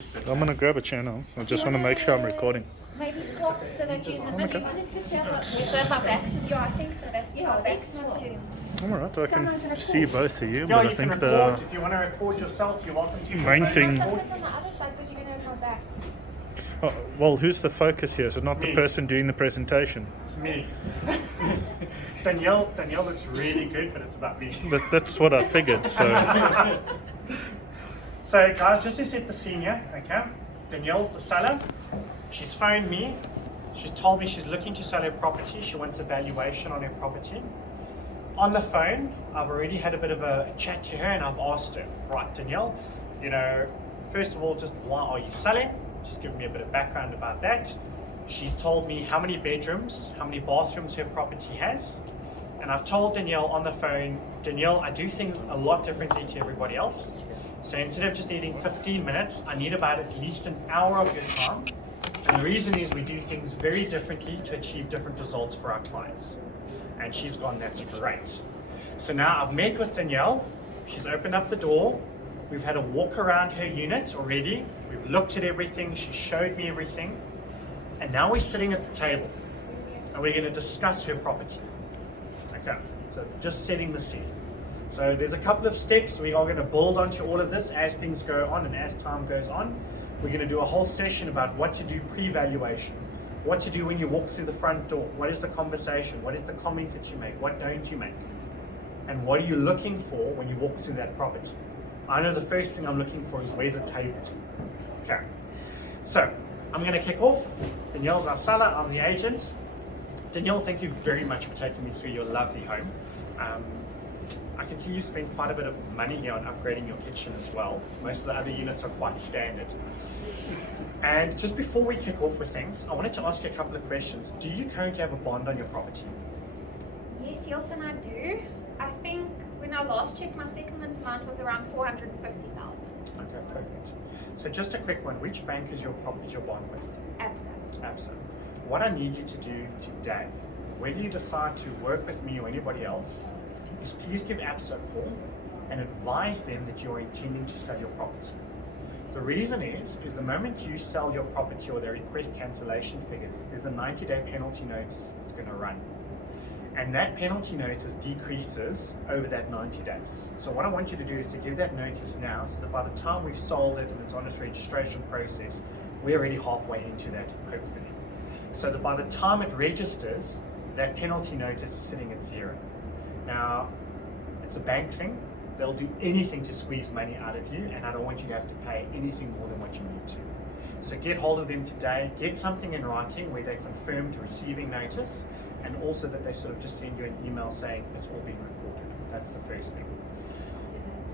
I'm gonna grab a channel. I just want to make sure I'm recording. Maybe swap so that you're in the middle. So my back's to you, I think, so that my back's not to. Alright, I can see both of you, Yeah, but you I can think record. the If you want to record yourself, you're welcome to. main thing. I'll sit on the other side because you're going to have my back. Oh, well, who's the focus here? Is it not the Me. person doing the presentation? It's me. Danielle looks really good, but it's about me. That's what I figured. So So guys, just to set the scene here, okay? Danielle's the seller. She's phoned me. She's told me she's looking to sell her property. She wants a valuation on her property. On the phone, I've already had a bit of a chat to her and I've asked her, right, Danielle, first of all, just why are you selling? She's given me a bit of background about that. She's told me how many bedrooms, how many bathrooms her property has. And I've told Danielle on the phone, Danielle, I do things a lot differently to everybody else. So instead of just needing 15 minutes, I need about at least an hour of your time. And the reason is we do things very differently to achieve different results for our clients. And she's gone, that's great. So now I've met with Danielle. She's opened up the door. We've had a walk around her unit already. We've looked at everything. She showed me everything. And now we're sitting at the table and we're going to discuss her property. Okay, so just setting the scene. So there's a couple of steps. We are going to build onto all of this as things go on and as time goes on. We're going to do a whole session about what to do pre-valuation, what to do when you walk through the front door, what is the conversation, what is the comments that you make, what don't you make, and what are you looking for when you walk through that property. I know the first thing I'm looking for is where's a table. Okay, so I'm going to kick off. Danielle's our seller, I'm the agent. Danielle, thank you very much for taking me through your lovely home. I can see you spent quite a bit of money here on upgrading your kitchen as well. Most of the other units are quite standard. And just before we kick off with things, I wanted to ask you a couple of questions. Do you currently have a bond on your property? Yes, Hilton, I do. I think when I last checked, my settlement amount was around 450,000. Okay, perfect. So just a quick one, which bank is your bond with? ABSA. ABSA. What I need you to do today, whether you decide to work with me or anybody else, is please give ABSA a call and advise them that you're intending to sell your property. The reason is the moment you sell your property or they request cancellation figures, there's a 90-day penalty notice that's going to run. And that penalty notice decreases over that 90 days. So what I want you to do is to give that notice now so that by the time we've sold it and it's on its registration process, we're already halfway into that, hopefully. So that by the time it registers, that penalty notice is sitting at zero. Now, it's a bank thing. They'll do anything to squeeze money out of you, and I don't want you to have to pay anything more than what you need to. So get hold of them today, get something in writing where they confirmed receiving notice, and also that they sort of just send you an email saying it's all being recorded. That's the first thing.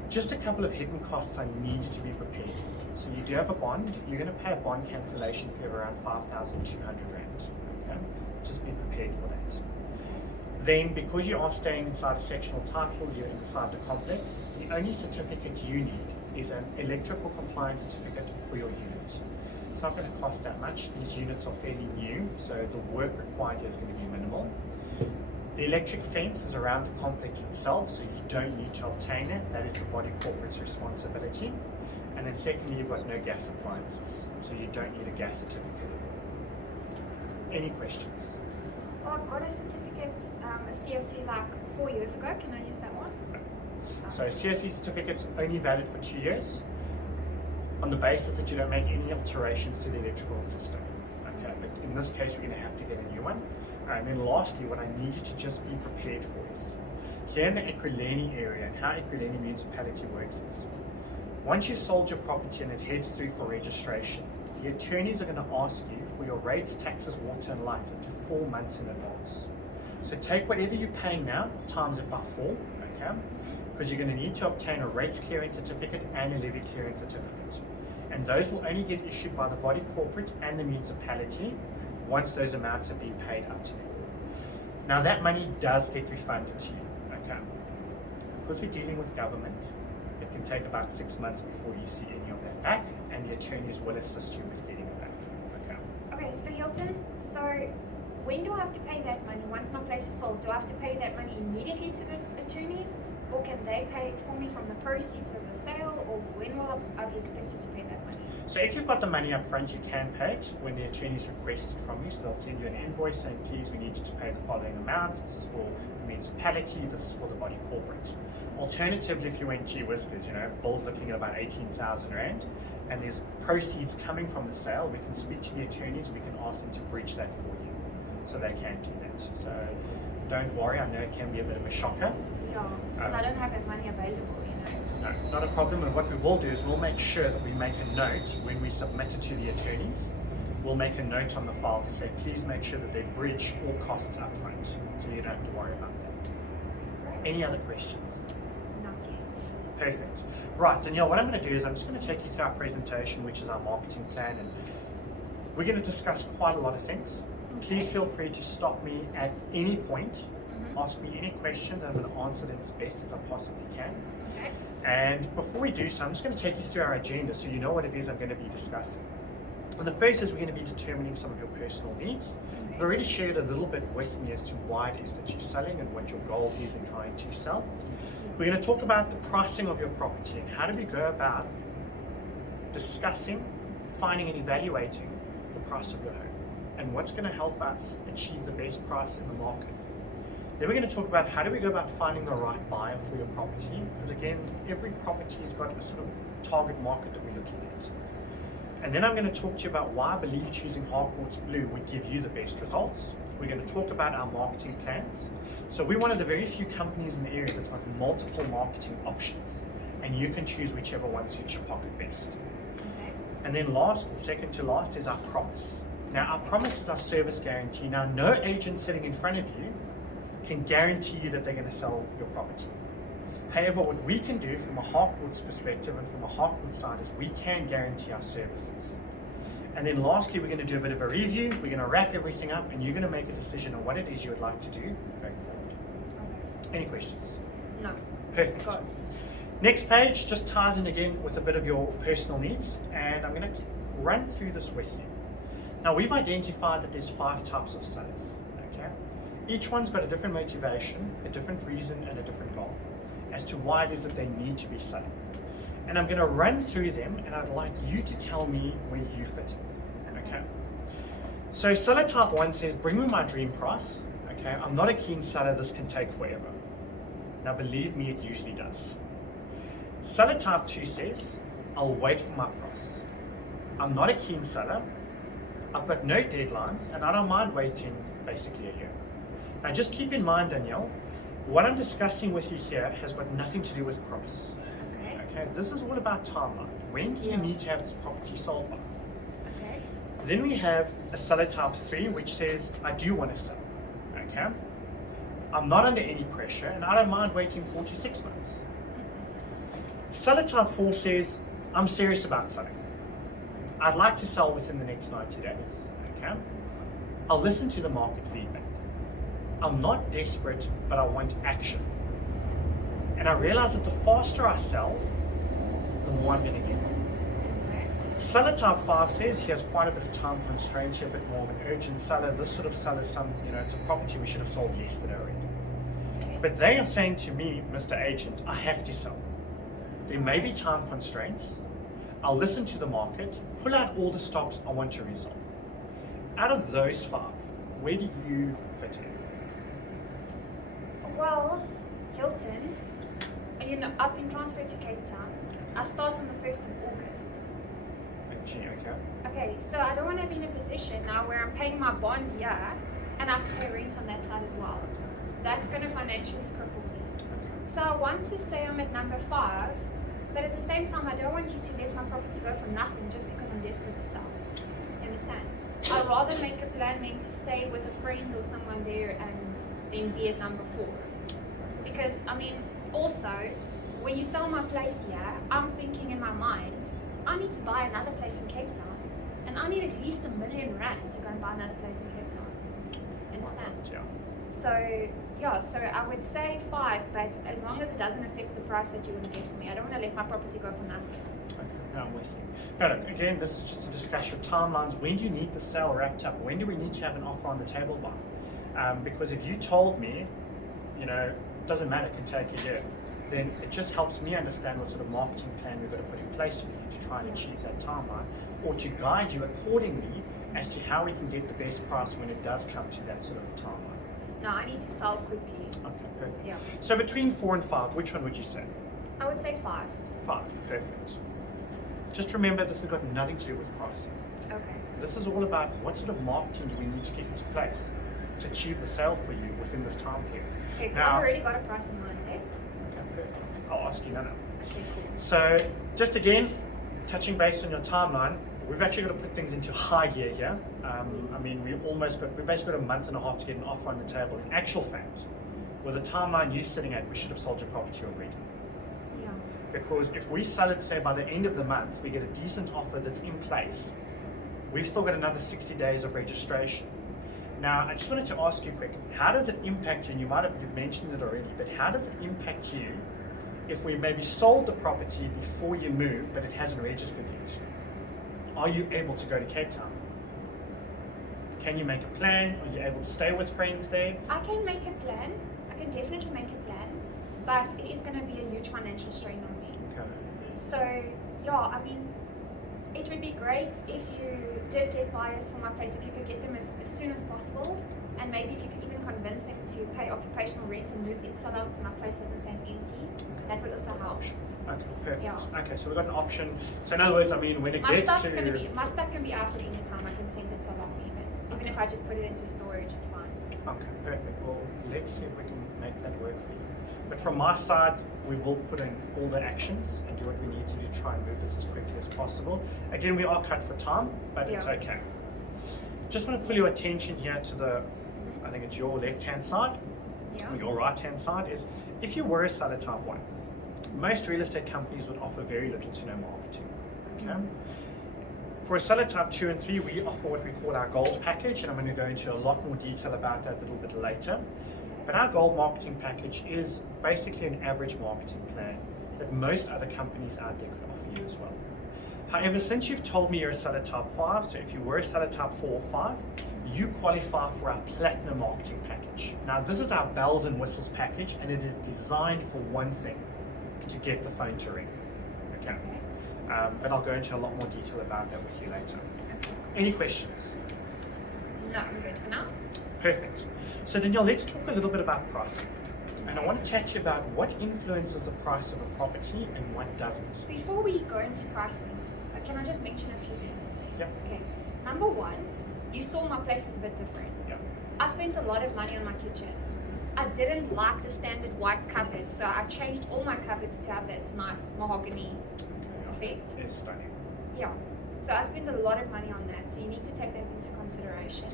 Just a couple of hidden costs I need you to be prepared for. So you do have a bond, you're going to pay a bond cancellation fee of around 5,200 Rand. Okay? Just be prepared for that. Then, because you are staying inside a sectional title, you're inside the complex, the only certificate you need is an electrical compliance certificate for your unit. It's not going to cost that much. These units are fairly new, so the work required is going to be minimal. The electric fence is around the complex itself, so you don't need to obtain it. That is the body corporate's responsibility. And then secondly, you've got no gas appliances, so you don't need a gas certificate. Any questions? Oh, I got a certificate, a COC like 4 years ago. Can I use that one? So a COC certificate's only valid for 2 years on the basis that you don't make any alterations to the electrical system. Okay, but in this case, we're going to have to get a new one. And then lastly, what I need you to just be prepared for is, here in the Ekurhuleni area, and how Ekurhuleni municipality works is, once you've sold your property and it heads through for registration, the attorneys are going to ask you for your rates, taxes, water and light up to 4 months in advance. So take whatever you're paying now, times it by 4, okay? Because you're going to need to obtain a rates clearing certificate and a levy clearing certificate. And those will only get issued by the body corporate and the municipality once those amounts have been paid up to them. Now that money does get refunded to you, okay? Because we're dealing with government, it can take about 6 months before you see any of that back, and the attorneys will assist you with getting it back, okay? Okay, so Hilton, so when do I have to pay that money? Once my place is sold, do I have to pay that money immediately to the attorneys? or can they pay it for me from the proceeds of the sale, or when will I be expected to pay that money? So if you've got the money up front, you can pay it when the attorney's requested from you. So they'll send you an invoice saying, please, we need you to pay the following amounts. This is for the municipality, this is for the body corporate. Alternatively, if you went, gee whiskers, Bill's looking at about 18,000 Rand, and there's proceeds coming from the sale, we can speak to the attorneys, we can ask them to breach that for you. So they can do that. So don't worry, I know it can be a bit of a shocker. Yeah, because I don't have that money available, No, not a problem. And what we will do is we'll make sure that we make a note when we submit it to the attorneys. We'll make a note on the file to say, please make sure that they bridge all costs up front, so you don't have to worry about that. Right. Any other questions? Not yet. Perfect. Right, Danielle, what I'm going to do is I'm just going to take you through our presentation, which is our marketing plan, and we're going to discuss quite a lot of things. Please feel free to stop me at any point, ask me any questions, and I'm going to answer them as best as I possibly can. Okay. And before we do so, I'm just going to take you through our agenda so you know what it is I'm going to be discussing. And the first is we're going to be determining some of your personal needs. I've already shared a little bit with me as to why it is that you're selling and what your goal is in trying to sell. We're going to talk about the pricing of your property and how do we go about discussing, finding and evaluating the price of your home and what's going to help us achieve the best price in the market. Then we're going to talk about how do we go about finding the right buyer for your property, because again, every property has got a sort of target market that we're looking at. And then I'm going to talk to you about why I believe choosing Harcourt's Blue would give you the best results. We're going to talk about our marketing plans. So we're one of the very few companies in the area that's got multiple marketing options, and you can choose whichever one suits your pocket best. Okay. And then last, or second to last, is our promise. Now, our promise is our service guarantee. Now, no agent sitting in front of you can guarantee you that they're going to sell your property. However, what we can do from a Harcourt's perspective and from a Harcourt side is we can guarantee our services. And then lastly, we're going to do a bit of a review. We're going to wrap everything up and you're going to make a decision on what it is you would like to do going forward. Okay. Any questions? No. Perfect. Got it. Next page just ties in again with a bit of your personal needs, and I'm going to run through this with you. Now, we've identified that there's 5 types of sellers. Okay? Each one's got a different motivation, a different reason, and a different goal as to why it is that they need to be selling. And I'm going to run through them, and I'd like you to tell me where you fit in. Okay? So seller type 1 says, bring me my dream price. Okay? I'm not a keen seller, this can take forever. Now believe me, it usually does. Seller type 2 says, I'll wait for my price. I'm not a keen seller, I've got no deadlines, and I don't mind waiting basically a year. Now just keep in mind, Danielle, what I'm discussing with you here has got nothing to do with price. Okay. Okay, this is all about timeline. When do you need to have this property sold by? Okay. Then we have a seller type 3, which says, I do want to sell. Okay? I'm not under any pressure, and I don't mind waiting 4 to 6 months. Seller type 4 says, I'm serious about selling. I'd like to sell within the next 90 days. Okay? I'll listen to the market feedback. I'm not desperate, but I want action. And I realize that the faster I sell, the more I'm going to get. Okay. Seller type 5 says he has quite a bit of time constraints, a bit more of an urgent seller. This sort of seller, it's a property we should have sold yesterday already. Okay. But they are saying to me, Mr. Agent, I have to sell. There may be time constraints. I'll listen to the market, pull out all the stops I want to resolve. Out of those 5, where do you fit in? Well, Hilton, I've been transferred to Cape Town. I start on the 1st of August. Gee, okay. Okay, so I don't want to be in a position now where I'm paying my bond here and I have to pay rent on that side as well. That's going to financially cripple me. So I want to say I'm at number 5, but at the same time, I don't want you to let my property go for nothing just because I'm desperate to sell. You understand? I'd rather make a plan than to stay with a friend or someone there and then be at number 4. Because, also, when you sell my place here, I'm thinking in my mind, I need to buy another place in Cape Town. And I need at least R1 million to go and buy another place in Cape Town. Understand? Yeah. So I would say 5, but as long as it doesn't affect the price that you're going to get for me, I don't want to let my property go for nothing. Okay, I'm with you. No, again, this is just to discuss your timelines. When do you need the sale wrapped up? When do we need to have an offer on the table by? Because if you told me, it doesn't matter, it can take a year. then it just helps me understand what sort of marketing plan we've got to put in place for you to try and achieve that timeline, or to guide you accordingly as to how we can get the best price when it does come to that sort of timeline. No, I need to sell quickly. Okay, perfect. Yeah. So between 4 and 5, which one would you say? I would say 5. 5, perfect. Just remember, this has got nothing to do with pricing. Okay. This is all about what sort of marketing do we need to get into place to achieve the sale for you within this time period. Okay, 'cause Now- I've already got a price in mind there. Okay, perfect. I'll ask you now. Okay, cool. So, just again, touching base on your timeline, we've actually got to put things into high gear here. I mean, we basically got a month and a half to get an offer on the table. In actual fact, with the timeline you're sitting at, we should have sold your property already. Yeah. Because if we sell it, say, by the end of the month, we get a decent offer that's in place, we've still got another 60 days of registration. Now, I just wanted to ask you quick, how does it impact you, and you've mentioned it already, but how does it impact you if we maybe sold the property before you move, but it hasn't registered yet? Are you able to go to Cape Town? Can you make a plan? Are you able to stay with friends there? I can make a plan. I can definitely make a plan, but it is going to be a huge financial strain on me. Okay. So, yeah, I mean, it would be great if you did get buyers for my place, if you could get them as soon as possible, and maybe if you could even convince them to pay occupational rent and move in so that my place doesn't stand empty. That would also help. Okay, perfect. Yeah. Okay, so we've got an option. So in other words, I mean, when it My gets stuff to... can be out at any time. I can send it so long even if I just put it into storage, it's fine. Okay, perfect. Well, let's see if we can make that work for you. But from my side, we will put in all the actions and do what we need to do to try and move this as quickly as possible. Again, we are cut for time, but it's Yeah. okay. Just want to pull your attention here to the, I think it's your left-hand side, Yeah. or your right-hand side, is if you were a seller type 1, most real estate companies would offer very little to no marketing. Okay? For a seller type 2 and 3, we offer what we call our gold package, and I'm going to go into a lot more detail about that a little bit later. But our gold marketing package is basically an average marketing plan that most other companies out there could offer you as well. However, since you've told me you're a seller type 5, so if you were a seller type 4 or 5, you qualify for our platinum marketing package. Now, this is our bells and whistles package, and it is designed for one thing, to get the phone to ring. Okay. But I'll go into a lot more detail about that with you later. Any questions? No, I'm good for now. Perfect. So Danielle, let's talk a little bit about pricing. And I want to chat to you about what influences the price of a property and what doesn't. Before we go into pricing, can I just mention a few things? Yeah. Okay. Number one, you saw my place is a bit different. Yeah. I spent a lot of money on my kitchen. I didn't like the standard white cupboards, so I changed all my cupboards to have this nice mahogany effect. It's stunning. Yeah. So I spent a lot of money on that, so you need to take that into consideration.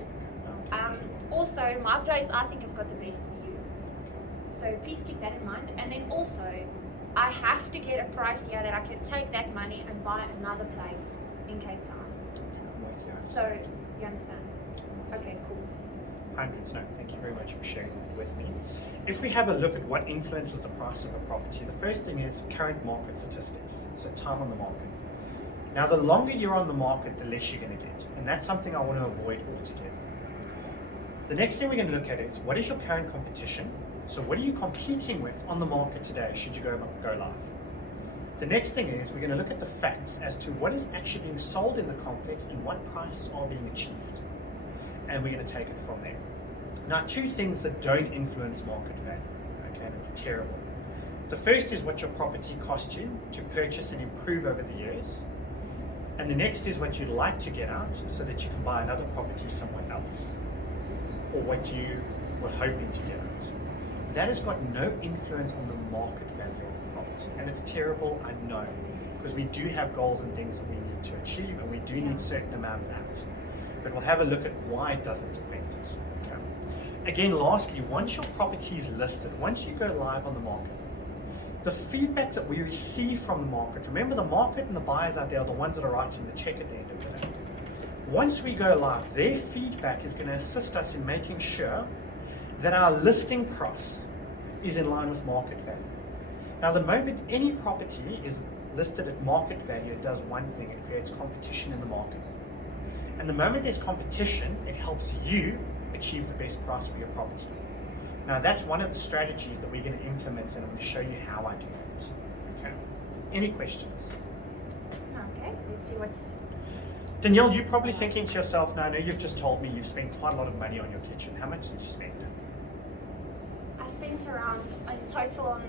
Also, my place I think has got the best view. So please keep that in mind. And then also, I have to get a price here that I can take that money and buy another place in Cape Town. So, you understand? Okay, cool. Hundreds, no, thank you very much for sharing that with me. If we have a look at what influences the price of a property, the first thing is current market statistics, so time on the market. Now, the longer you're on the market, the less you're going to get, and that's something I want to avoid altogether. The next thing we're going to look at is what is your current competition? So what are you competing with on the market today should you go live? The next thing is we're going to look at the facts as to what is actually being sold in the complex and what prices are being achieved. And we're going to take it from there. Now, two things that don't influence market value, okay, and it's terrible. The first is what your property cost you to purchase and improve over the years. And the next is what you'd like to get out so that you can buy another property somewhere else, or what you were hoping to get out. That has got no influence on the market value of the property. And it's terrible, I know, because we do have goals and things that we need to achieve, and we do need certain amounts out. But we'll have a look at why it doesn't affect it. Okay. Again, lastly, once your property is listed, once you go live on the market, the feedback that we receive from the market, remember the market and the buyers out there are the ones that are writing the check at the end of the day. Once we go live, their feedback is going to assist us in making sure that our listing price is in line with market value. Now, the moment any property is listed at market value, it does one thing, it creates competition in the market. And the moment there's competition, it helps you achieve the best price for your property. Now that's one of the strategies that we're going to implement, and I'm going to show you how I do it. Okay. Any questions? Okay, let's see what. Danielle, you're probably thinking to yourself, now I know you've just told me you've spent quite a lot of money on your kitchen. How much did you spend? I spent around, in total in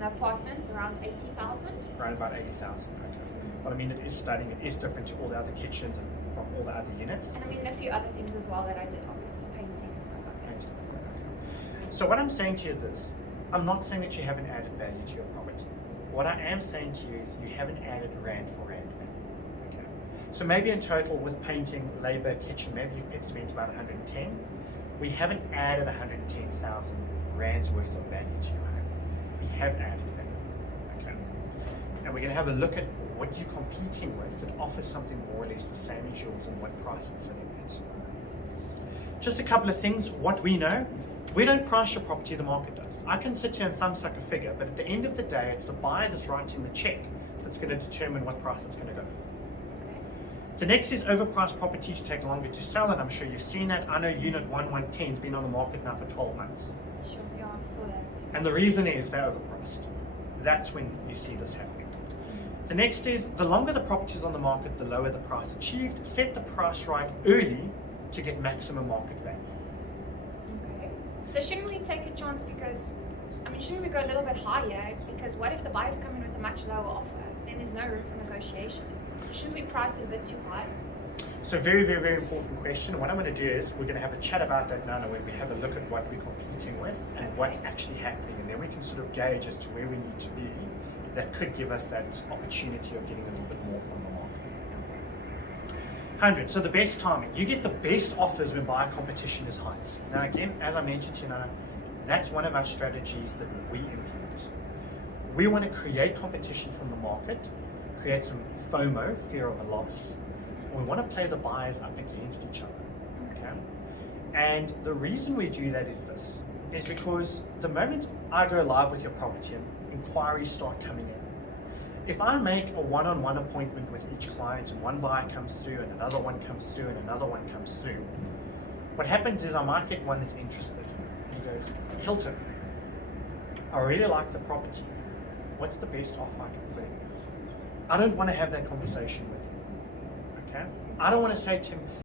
the apartment, around 80,000. Around about 80,000. Okay. But I mean, it is stunning. It is different to all the other kitchens and from all the other units. And I mean, a few other things as well that I did, obviously, painting and stuff like that. So what I'm saying to you is this. I'm not saying that you haven't added value to your property. What I am saying to you is you haven't added rand for rand value. Okay. So maybe in total with painting, labor, kitchen, maybe you've spent about 110. We haven't added 110,000 rands worth of value to your home. We have added value. Okay. And we're going to have a look at what you're competing with that offers something more or less the same as yours and what price it's sitting at. Just a couple of things. What we know, we don't price your property, the market does. I can sit here and thumbsuck a figure, but at the end of the day, it's the buyer that's writing the check that's going to determine what price it's going to go for. The next is overpriced properties take longer to sell, and I'm sure you've seen that. I know Unit 1110 has been on the market now for 12 months. Sure, yeah, I saw that. And the reason is they're overpriced. That's when you see this happening. The next is the longer the property is on the market, the lower the price achieved. Set the price right early to get maximum market value. Okay. So shouldn't we take a chance because, I mean, shouldn't we go a little bit higher? Because what if the buyers come in with a much lower offer? Then there's no room for negotiation. Shouldn't we price it a bit too high? So very, very, very important question. What I'm going to do is we're going to have a chat about that now when we have a look at what we're competing with and what's actually happening. And then we can sort of gauge as to where we need to be. That could give us that opportunity of getting a little bit more from the market. 100. So the best timing. You get the best offers when buyer competition is highest. Now again, as I mentioned to you now, that's one of our strategies that we implement. We want to create competition from the market, create some FOMO, fear of a loss, and we want to play the buyers up against each other. Okay? And the reason we do that is this, is because the moment I go live with your property and inquiries start coming in, if I make a one-on-one appointment with each client and one buyer comes through and another one comes through and another one comes through, what happens is I might get one that's interested and he goes, Hilton, I really like the property. What's the best offer I can put in? I don't want to have that conversation with him. Okay? I don't want to say to him,